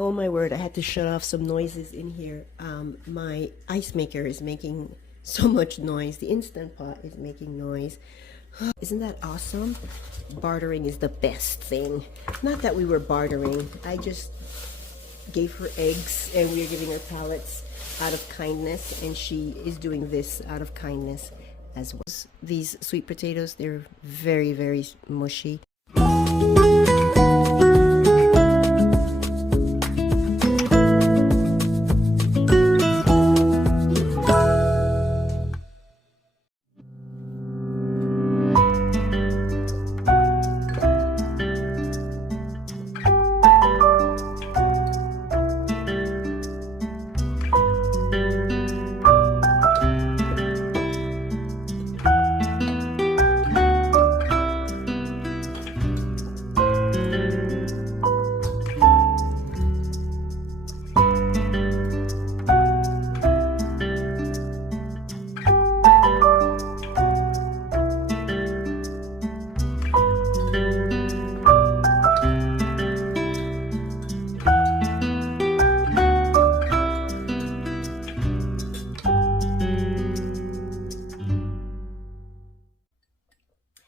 Oh my word, I had to shut off some noises in here. My ice maker is making so much noise. The Instant Pot is making noise. Isn't that awesome? Bartering is the best thing. Not that we were bartering. I just gave her eggs and we are giving her pallets out of kindness, and she is doing this out of kindness as well. These sweet potatoes, they're very, very mushy.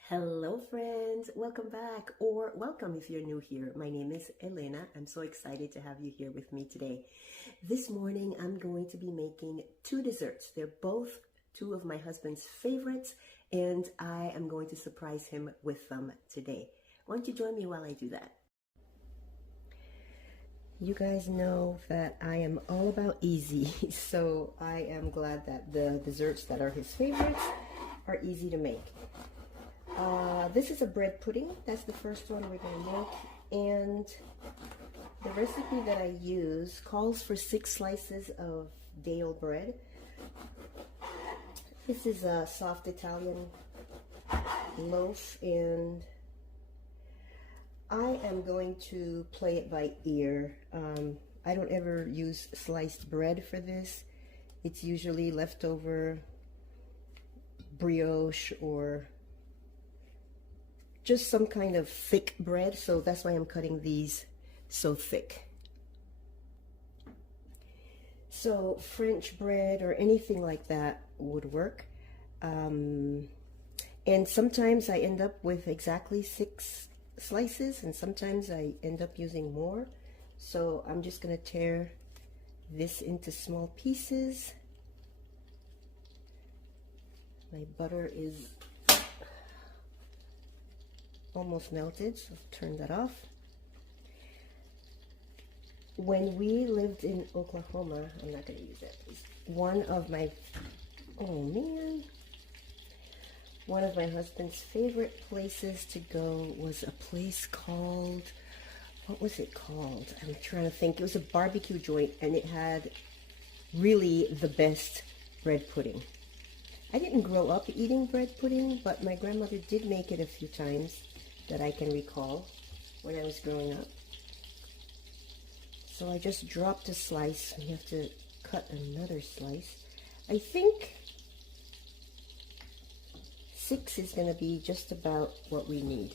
Hello friends, welcome back, or welcome if you're new here. My name is Elena. I'm so excited to have you here with me today. This morning I'm going to be making two desserts. They're both two of my husband's favorites, and I am going to surprise him with them today. Why don't you join me while I do that? You guys know that I am all about easy, so I am glad that the desserts that are his favorites are easy to make. This is a bread pudding. That's the first one we're going to make, and the recipe that I use calls for 6 slices of day-old bread. This is a soft Italian loaf, and I am going to play it by ear. I don't ever use sliced bread for this. It's usually leftover brioche or just some kind of thick bread, so that's why I'm cutting these so thick. So French bread or anything like that would work. And sometimes I end up with exactly 6 slices, and sometimes I end up using more. So I'm just going to tear this into small pieces. My butter is almost melted, so turn that off. When we lived in Oklahoma, I'm not going to use that, please. One of my husband's favorite places to go was a place called, what was it called? I'm trying to think. It was a barbecue joint, and it had really the best bread pudding. I didn't grow up eating bread pudding, but my grandmother did make it a few times that I can recall when I was growing up. So I just dropped a slice. We have to cut another slice. I think 6 is going to be just about what we need.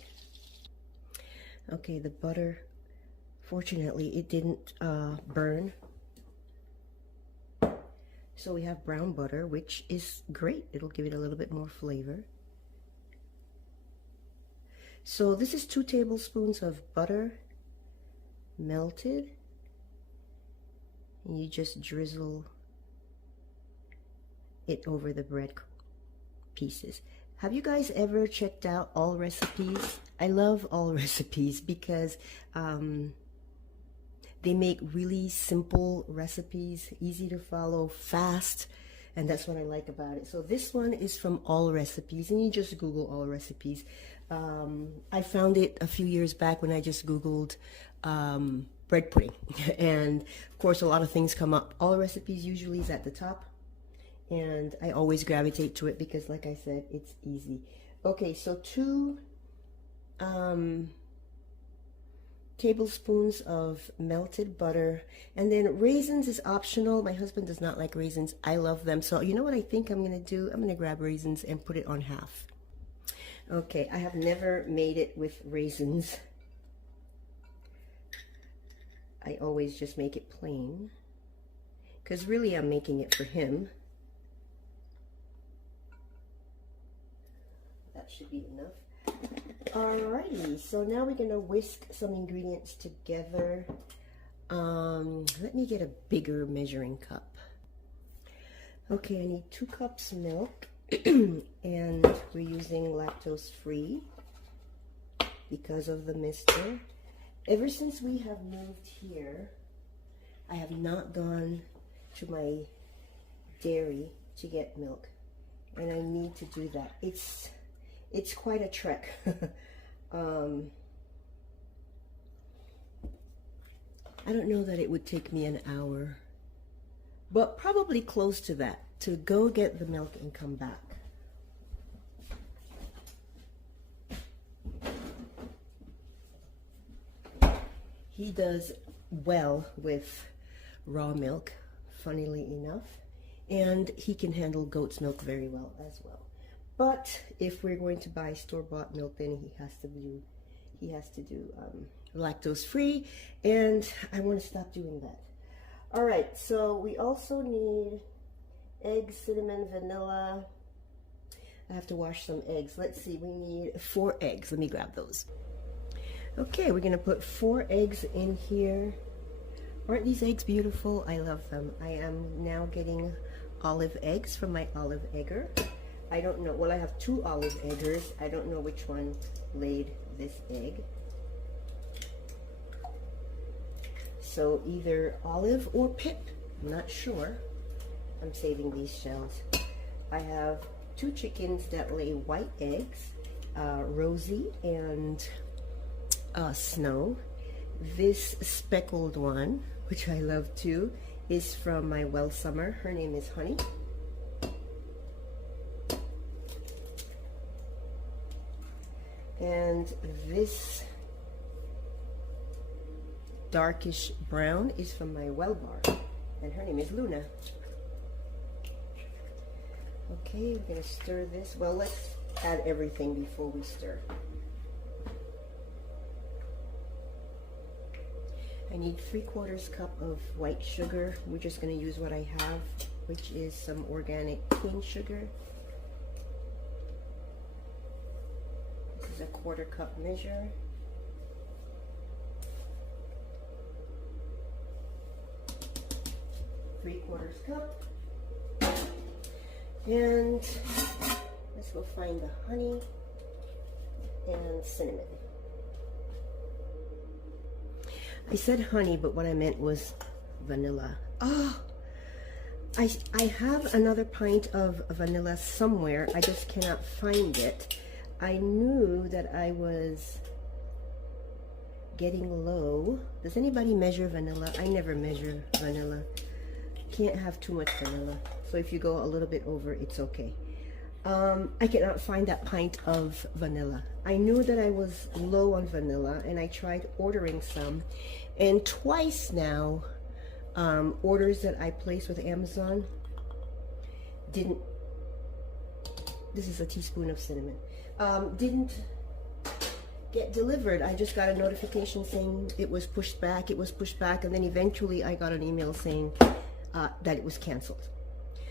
Okay, the butter, fortunately it didn't burn. So we have brown butter, which is great. It'll give it a little bit more flavor. So this is 2 tablespoons of butter melted. And you just drizzle it over the bread pieces. Have you guys ever checked out All Recipes? I love All Recipes because they make really simple recipes, easy to follow, fast, and that's what I like about it. So this one is from All Recipes, and you just Google All Recipes. I found it a few years back when I just Googled bread pudding, and of course a lot of things come up. All Recipes usually is at the top, and I always gravitate to it because, like I said, it's easy. Okay, so 2 tablespoons of melted butter, and then raisins is optional. My husband does not like raisins. I love them. So you know what I think I'm going to do? I'm going to grab raisins and put it on half. Okay, I have never made it with raisins. I always just make it plain, because really I'm making it for him. That should be enough. Alrighty, so now we're gonna whisk some ingredients together. Let me get a bigger measuring cup. Okay, I need 2 cups milk, and we're using lactose free because of the mister. Ever since we have moved here, I have not gone to my dairy to get milk, and I need to do that. It's quite a trek. I don't know that it would take me an hour, but probably close to that, to go get the milk and come back. He does well with raw milk, funnily enough, and he can handle goat's milk very well as well. But if we're going to buy store-bought milk, then he has to do lactose free, and I want to stop doing that. All right, so we also need eggs, cinnamon, vanilla. I have to wash some eggs. Let's see, we need 4 eggs. Let me grab those. Okay, we're gonna put 4 eggs in here. Aren't these eggs beautiful? I love them. I am now getting olive eggs from my olive egger. I don't know, well, I have 2 olive eggers. I don't know which one laid this egg. So either Olive or Pip, I'm not sure. I'm saving these shells. I have 2 chickens that lay white eggs, Rosie and Snow. This speckled one, which I love too, is from my well summer. Her name is Honey. And this darkish brown is from my well bar, and her name is Luna. Okay, we're gonna stir this. Well, let's add everything before we stir. I need 3/4 cup of white sugar. We're just gonna use what I have, which is some organic cane sugar. This is a 1/4 cup measure. Three-quarters cup. And let's go find the honey and cinnamon. I said honey, but what I meant was vanilla. Oh, I have another pint of vanilla somewhere. I just cannot find it. I knew that I was getting low. Does anybody measure vanilla? I never measure vanilla. Can't have too much vanilla. So if you go a little bit over, it's okay. I cannot find that pint of vanilla. I knew that I was low on vanilla, and I tried ordering some, and twice now, orders that I placed with Amazon didn't, this is a teaspoon of cinnamon, didn't get delivered. I just got a notification saying it was pushed back, and then eventually I got an email saying that it was canceled.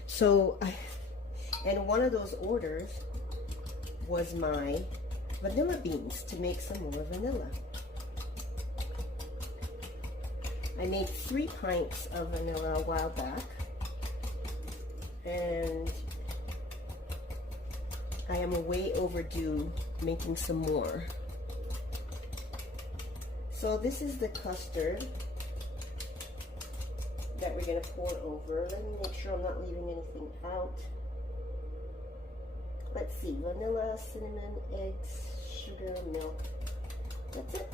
So and one of those orders was my vanilla beans, to make some more vanilla. I made 3 pints of vanilla a while back, and I am way overdue making some more. So this is the custard that we're going to pour over. Let me make sure I'm not leaving anything out. Let's see, vanilla, cinnamon, eggs, sugar, milk. That's it.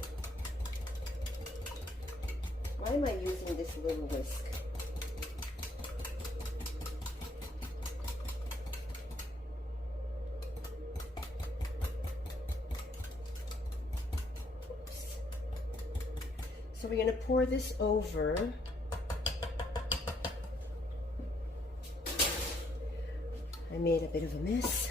Why am I using this little whisk? Oops. So we're going to pour this over. I made a bit of a mess.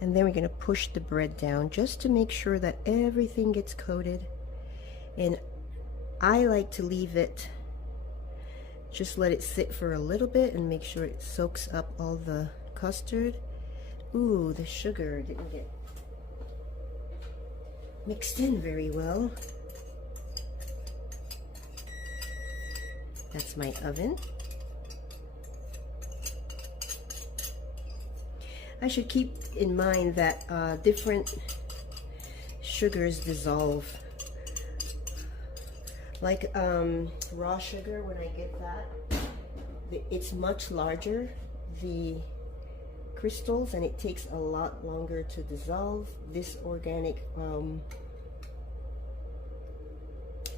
And then we're going to push the bread down just to make sure that everything gets coated. And I like to leave it, just let it sit for a little bit and make sure it soaks up all the custard. Ooh, the sugar didn't get mixed in very well. That's my oven. I should keep in mind that different sugars dissolve. Like raw sugar, when I get that, it's much larger, the crystals, and it takes a lot longer to dissolve. This organic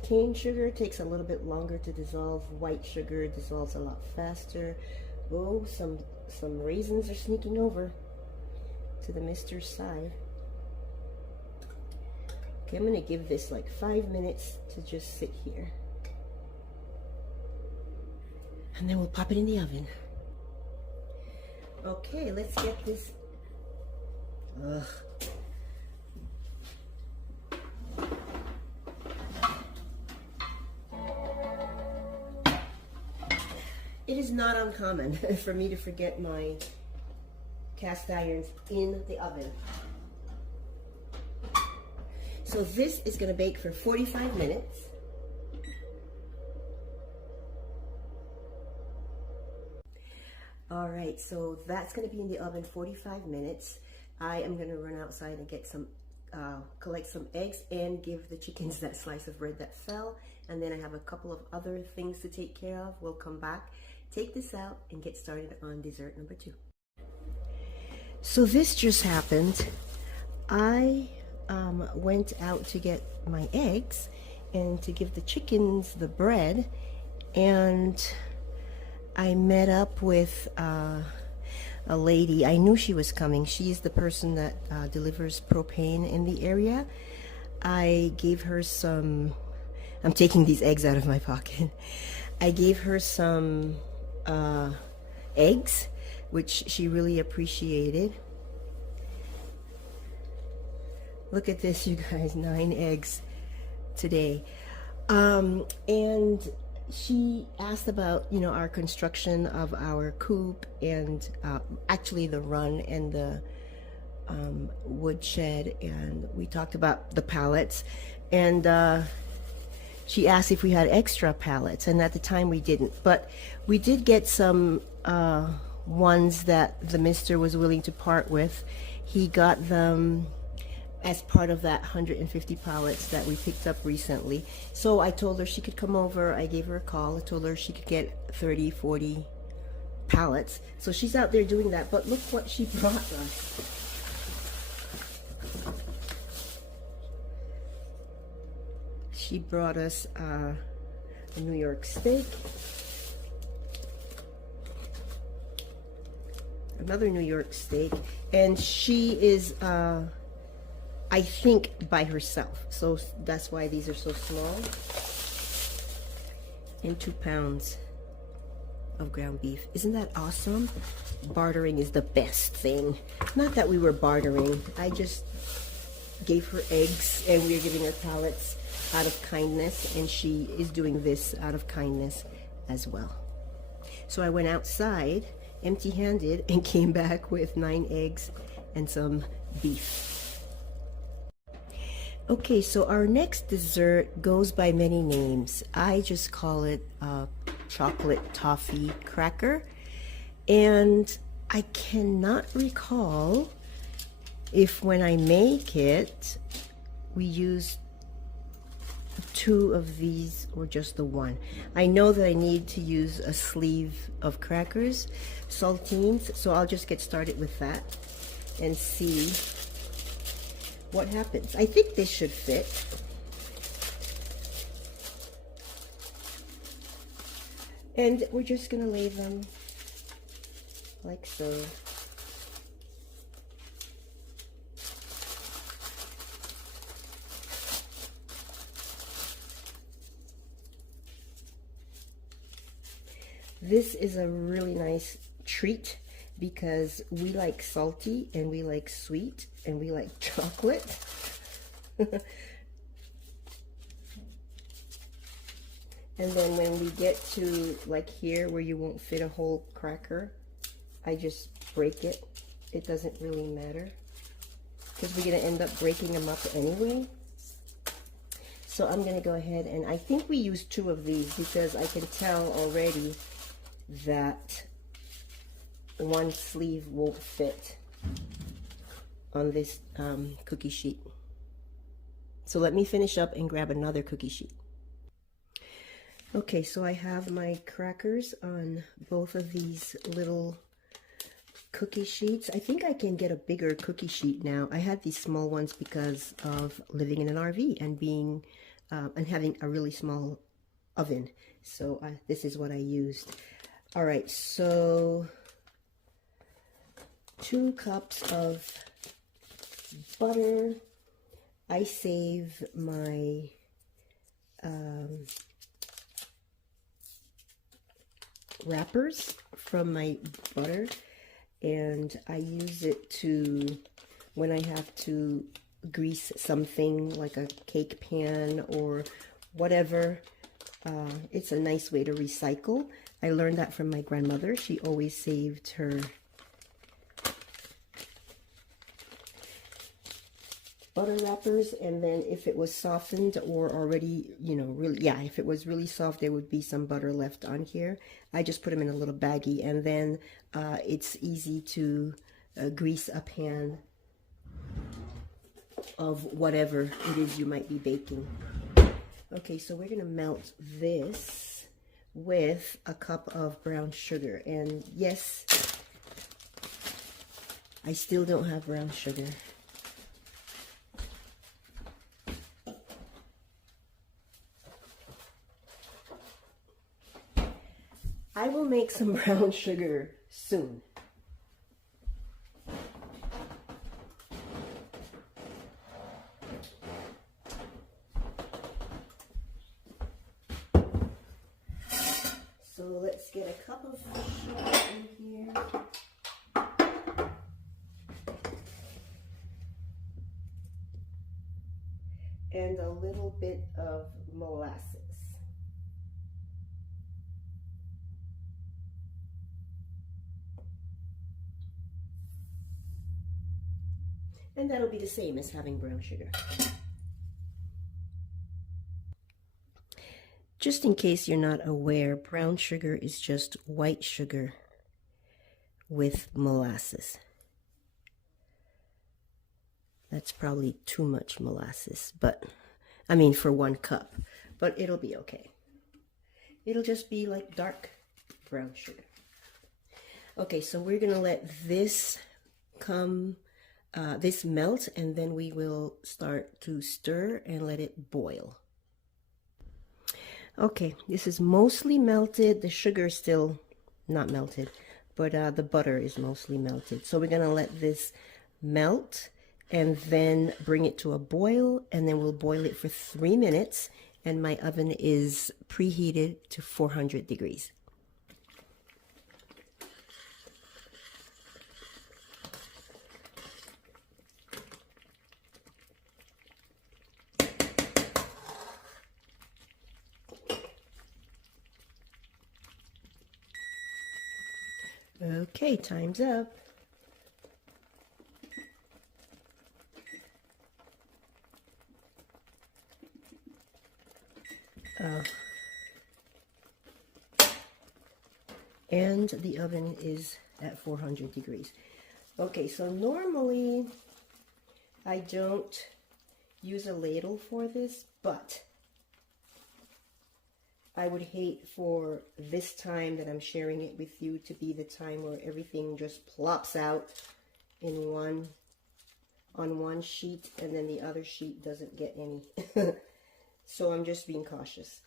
cane sugar takes a little bit longer to dissolve. White sugar dissolves a lot faster. Oh, some raisins are sneaking over to the mister's side. Okay, I'm gonna give this like 5 minutes to just sit here. And then we'll pop it in the oven. Okay, let's get this. Ugh. It is not uncommon for me to forget my cast irons in the oven. So this is going to bake for 45 minutes. All right, so that's going to be in the oven 45 minutes. I am going to run outside and get some, collect some eggs and give the chickens that slice of bread that fell. And then I have a couple of other things to take care of. We'll come back, take this out, and get started on dessert number 2. So this just happened. I went out to get my eggs and to give the chickens the bread, and I met up with a lady. I knew she was coming. She's the person that delivers propane in the area. I gave her some, I'm taking these eggs out of my pocket. I gave her some eggs, which she really appreciated. Look at this, you guys, 9 eggs today. And she asked about, you know, our construction of our coop and actually the run and the wood shed, and we talked about the pallets, and she asked if we had extra pallets, and at the time we didn't, but we did get some ones that the mister was willing to part with. He got them as part of that 150 pallets that we picked up recently. So I told her she could come over. I gave her a call. I told her she could get 30, 40 pallets. So she's out there doing that. But look what she brought us. She brought us a New York steak, another New York steak, and she is I think by herself, so that's why these are so small. And 2 pounds of ground beef. Isn't that awesome? Bartering is the best thing. Not that we were bartering. I just gave her eggs and we are giving her pallets out of kindness, and she is doing this out of kindness as well. So I went outside empty-handed and came back with 9 eggs and some beef. Okay, so our next dessert goes by many names. I just call it chocolate toffee cracker, and I cannot recall if when I make it we use 2 of these or just the 1. I know that I need to use a sleeve of crackers, saltines, so I'll just get started with that and see what happens. I think this should fit. And we're just gonna lay them like so. This is a really nice treat because we like salty and we like sweet and we like chocolate. And then when we get to like here where you won't fit a whole cracker, I just break it. It doesn't really matter because we're going to end up breaking them up anyway. So I'm going to go ahead and I think we use 2 of these because I can tell already that one sleeve won't fit on this cookie sheet. So let me finish up and grab another cookie sheet. Okay, so I have my crackers on both of these little cookie sheets. I think I can get a bigger cookie sheet now. I had these small ones because of living in an RV and being and having a really small oven. So this is what I used. All right, so 2 cups of butter. I save my wrappers from my butter, and I use it to when I have to grease something like a cake pan or whatever. It's a nice way to recycle. I learned that from my grandmother. She always saved her butter wrappers, and then if it was softened or already, you know, really, yeah, if it was really soft, there would be some butter left on here. I just put them in a little baggie, and then it's easy to grease a pan of whatever it is you might be baking. Okay, so we're gonna melt this with a cup of brown sugar, and yes, I still don't have brown sugar. I will make some brown sugar soon. So let's get a cup of sugar in here. And a little bit of molasses. And that'll be the same as having brown sugar. Just in case you're not aware, brown sugar is just white sugar with molasses. That's probably too much molasses, but I mean for 1 cup, but it'll be okay. It'll just be like dark brown sugar. Okay, so we're gonna let this this melt, and then we will start to stir and let it boil. Okay, this is mostly melted. The sugar is still not melted, but the butter is mostly melted. So we're gonna let this melt and then bring it to a boil, and then we'll boil it for 3 minutes, and my oven is preheated to 400 degrees. Okay, time's up. And the oven is at 400 degrees. Okay, so normally I don't use a ladle for this, but I would hate for this time that I'm sharing it with you to be the time where everything just plops out in on one sheet, and then the other sheet doesn't get any. So I'm just being cautious.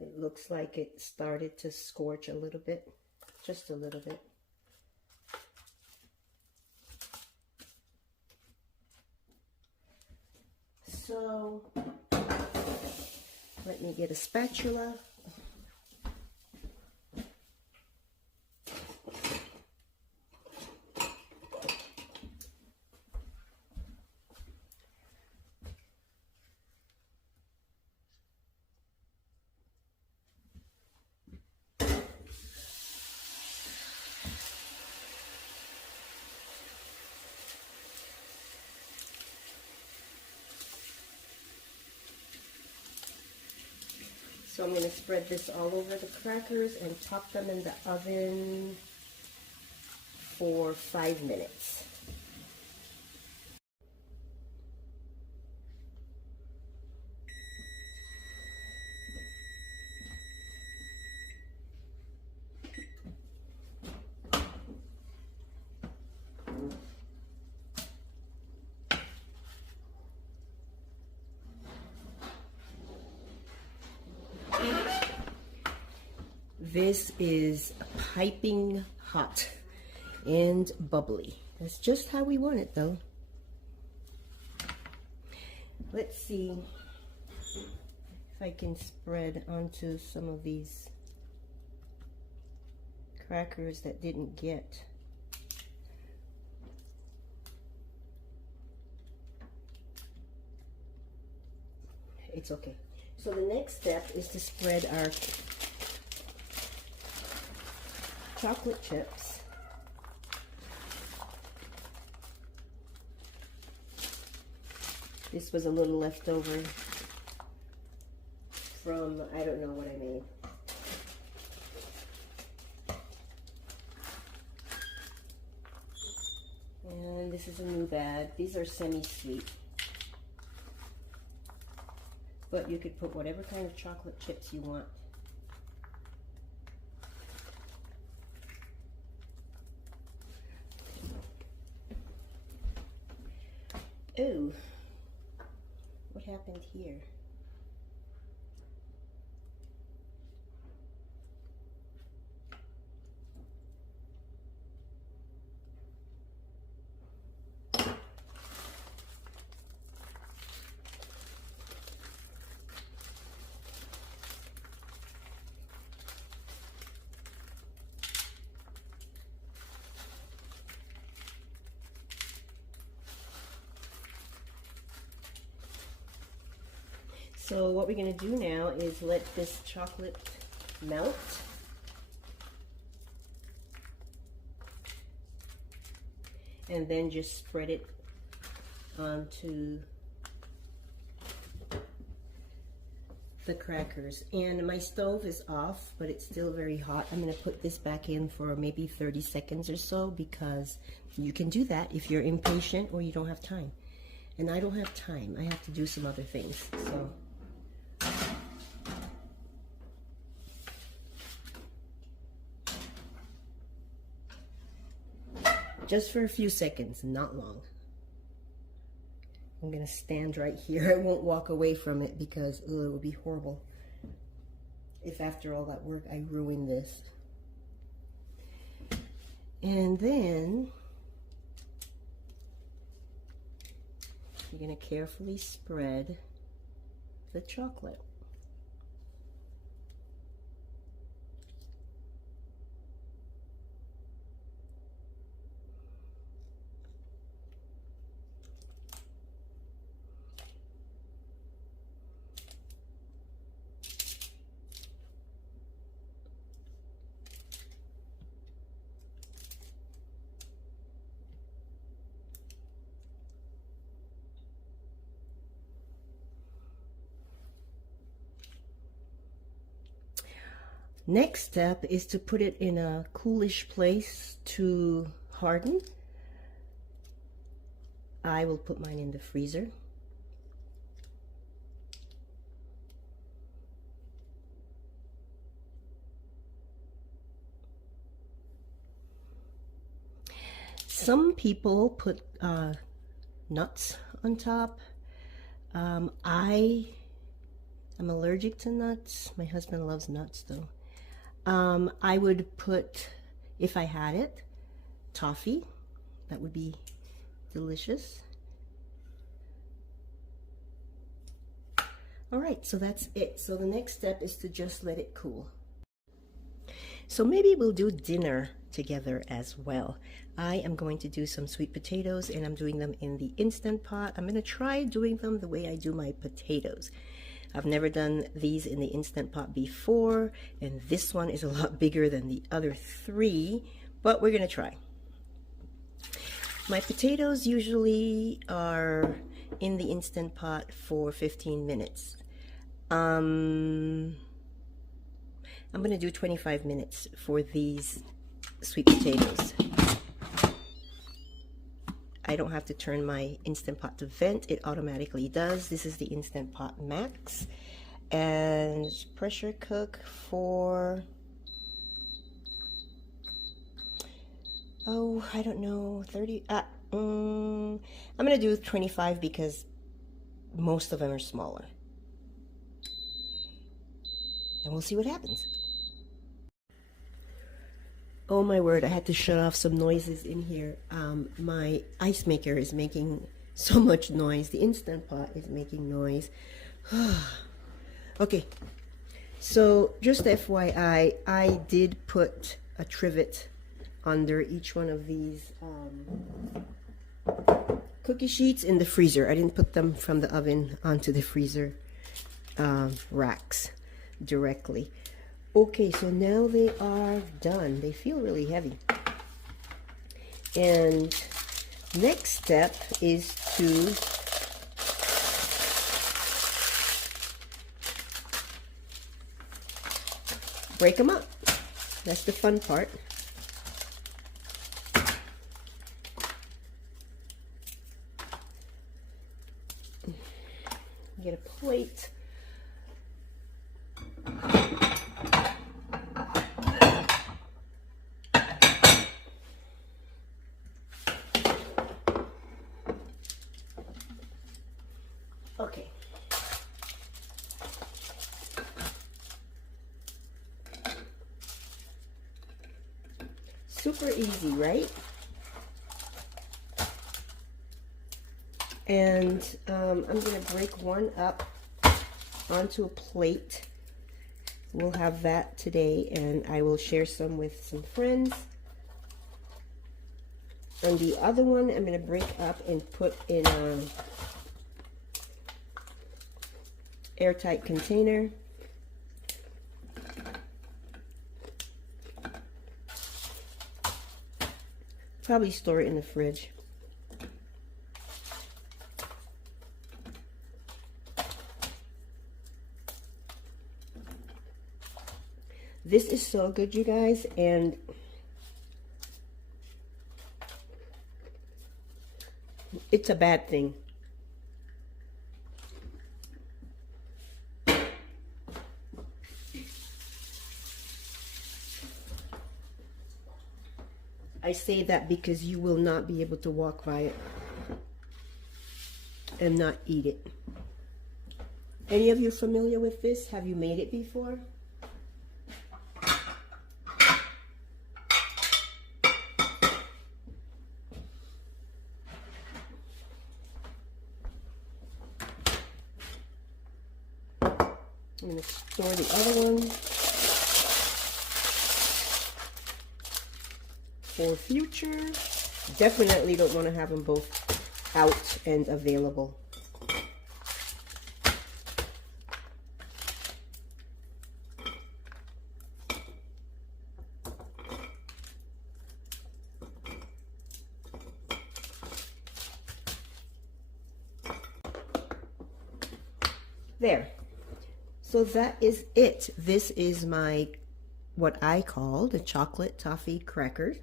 It looks like it started to scorch a little bit, just a little bit. So let me get a spatula. So I'm going to spread this all over the crackers and pop them in the oven for 5 minutes. This is piping hot and bubbly. That's just how we want it though. Let's see if I can spread onto some of these crackers that didn't get. It's okay. So the next step is to spread our chocolate chips This was a little leftover from, I don't know what I made. And this is a new bag. These are semi-sweet. But you could put whatever kind of chocolate chips you want. Oh, what happened here? So what we're going to do now is let this chocolate melt. And then just spread it onto the crackers. And my stove is off, but it's still very hot. I'm going to put this back in for maybe 30 seconds or so, because you can do that if you're impatient or you don't have time. And I don't have time. I have to do some other things. So just for a few seconds, not long. I'm gonna stand right here. I won't walk away from it because it would be horrible if after all that work I ruin this. And then you're gonna carefully spread the chocolate. Next step is to put it in a coolish place to harden. I will put mine in the freezer. Some people put nuts on top. I am allergic to nuts. My husband loves nuts though. I would put, if I had it, toffee. That would be delicious. All right, so that's it. So the next step is to just let it cool. So maybe we'll do dinner together as well. I am going to do some sweet potatoes and I'm doing them in the Instant Pot. I'm going to try doing them the way I do my potatoes. I've never done these in the Instant Pot before, and this one is a lot bigger than the other three, but we're going to try. My potatoes usually are in the Instant Pot for 15 minutes. I'm going to do 25 minutes for these sweet potatoes. I don't have to turn my Instant Pot to vent, it automatically does. This is the Instant Pot Max, and pressure cook for, oh, I don't know, 30, I'm gonna do 25 because most of them are smaller. And we'll see what happens. Oh my word, I had to shut off some noises in here. My ice maker is making so much noise. The Instant Pot is making noise. Okay, so just FYI, I did put a trivet under each one of these cookie sheets in the freezer. I didn't put them from the oven onto the freezer racks directly. Okay, so now they are done. They feel really heavy. And next step is to break them up. That's the fun part. Get a plate. Okay. Super easy, right? And I'm going to break one up onto a plate. We'll have that today, and I will share some with some friends. And the other one I'm going to break up and put in a airtight container. Probably store it in the fridge. This is so good, you guys, and it's a bad thing. I say that because you will not be able to walk by it and not eat it. Any of you familiar with this? Have you made it before? I'm going to store the other one for future. Definitely don't want to have them both out and available. There. So that is it. This is my, what I call the chocolate toffee crackers.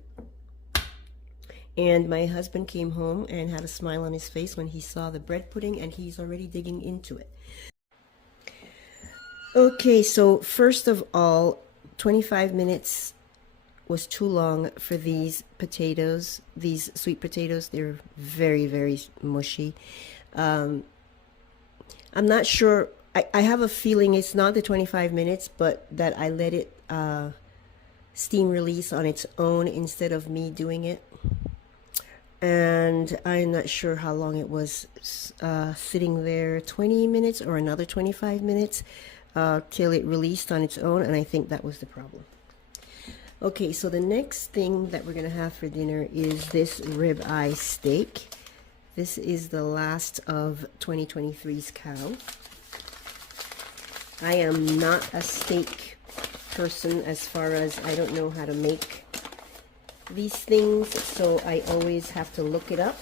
And my husband came home and had a smile on his face when he saw the bread pudding, and he's already digging into it. Okay, so first of all, 25 minutes was too long for these potatoes, these sweet potatoes. They're very, very mushy. I'm not sure. I have a feeling it's not the 25 minutes, but that I let it steam release on its own instead of me doing it. and I'm not sure how long it was sitting there, 20 minutes or another 25 minutes till it released on its own, and I think that was the problem. Okay, so the next thing that we're gonna have for dinner is this ribeye steak. This is the last of 2023's cow. I am not a steak person as far as I don't know how to make these things, so I always have to look it up.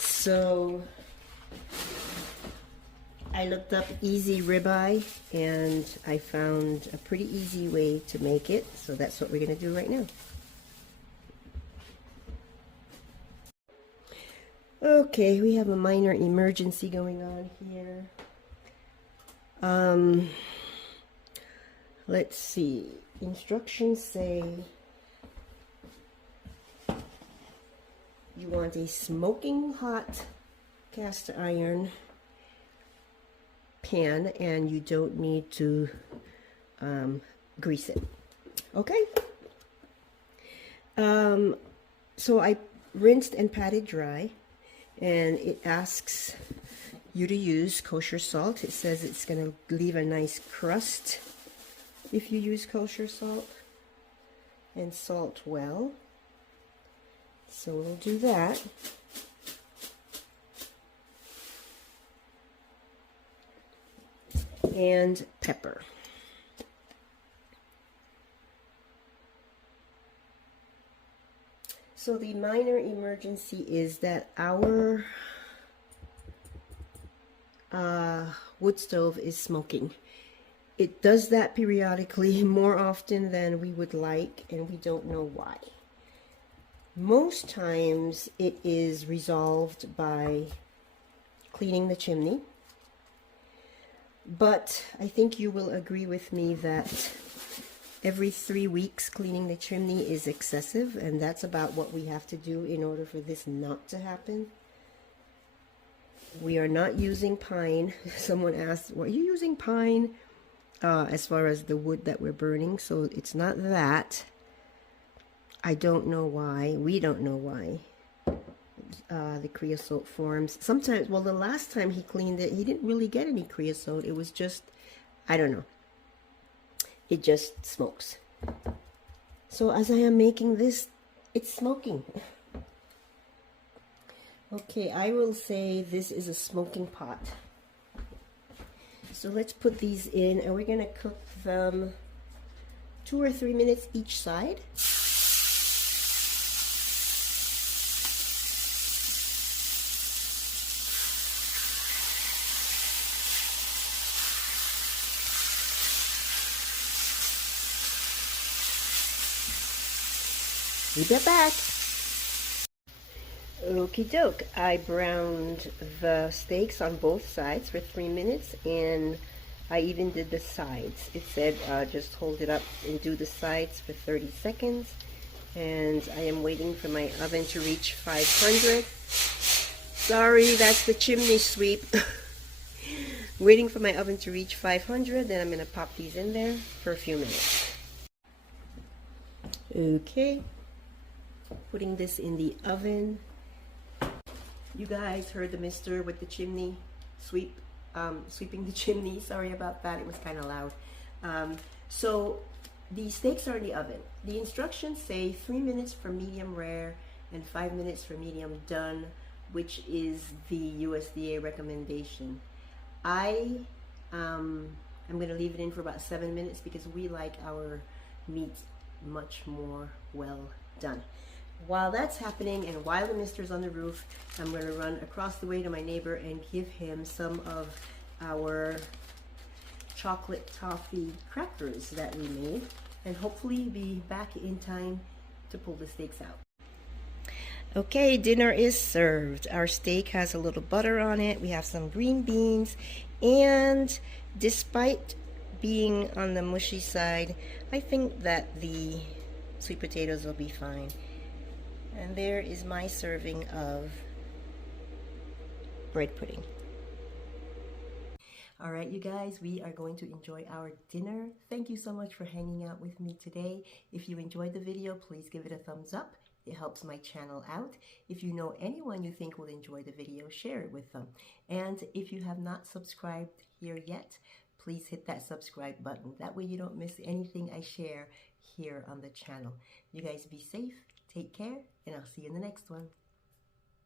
So I looked up easy ribeye and I found a pretty easy way to make it, so that's what we're going to do right now. Okay, we have a minor emergency going on here. Let's see. Instructions say you want a smoking hot cast iron pan, and you don't need to grease it. Okay. So I rinsed and patted dry, and it asks you to use kosher salt. It says it's going to leave a nice crust if you use kosher salt, and salt well. So we'll do that. And pepper. So the minor emergency is that our wood stove is smoking. It does that periodically, more often than we would like, and we don't know why. Most times it is resolved by cleaning the chimney, but I think you will agree with me that every 3 weeks cleaning the chimney is excessive, and that's about what we have to do in order for this not to happen. We are not using pine. Someone asked, well, are you using pine as far as the wood that we're burning? So it's not that. I don't know why. We don't know why the creosote forms. Sometimes, well, the last time he cleaned it, he didn't really get any creosote. It was just, I don't know. It just smokes. So as I am making this, it's smoking. Okay, I will say this is a smoking pot. So let's put these in, and we're going to cook them 2 or 3 minutes each side. We'll be back. Okie doke. I browned the steaks on both sides for 3 minutes, and I even did the sides. It said just hold it up and do the sides for 30 seconds. And I am waiting for my oven to reach 500. Sorry, that's the chimney sweep. Waiting for my oven to reach 500, then I'm going to pop these in there for a few minutes. Okay. Putting this in the oven. You guys heard the mister with the chimney sweeping the chimney. Sorry about that, it was kind of loud. So the steaks are in the oven. The instructions say 3 minutes for medium rare and 5 minutes for medium done, which is the USDA recommendation. I'm going to leave it in for about 7 minutes because we like our meat much more well done. While that's happening, and while the mister's on the roof, I'm going to run across the way to my neighbor and give him some of our chocolate toffee crackers that we made, and hopefully be back in time to pull the steaks out. Okay, dinner is served. Our steak has a little butter on it. We have some green beans, and despite being on the mushy side, I think that the sweet potatoes will be fine. And there is my serving of bread pudding. All right, you guys, we are going to enjoy our dinner. Thank you so much for hanging out with me today. If you enjoyed the video, please give it a thumbs up. It helps my channel out. If you know anyone you think will enjoy the video, share it with them. And if you have not subscribed here yet, please hit that subscribe button. That way you don't miss anything I share here on the channel. You guys be safe, take care, and I'll see you in the next one.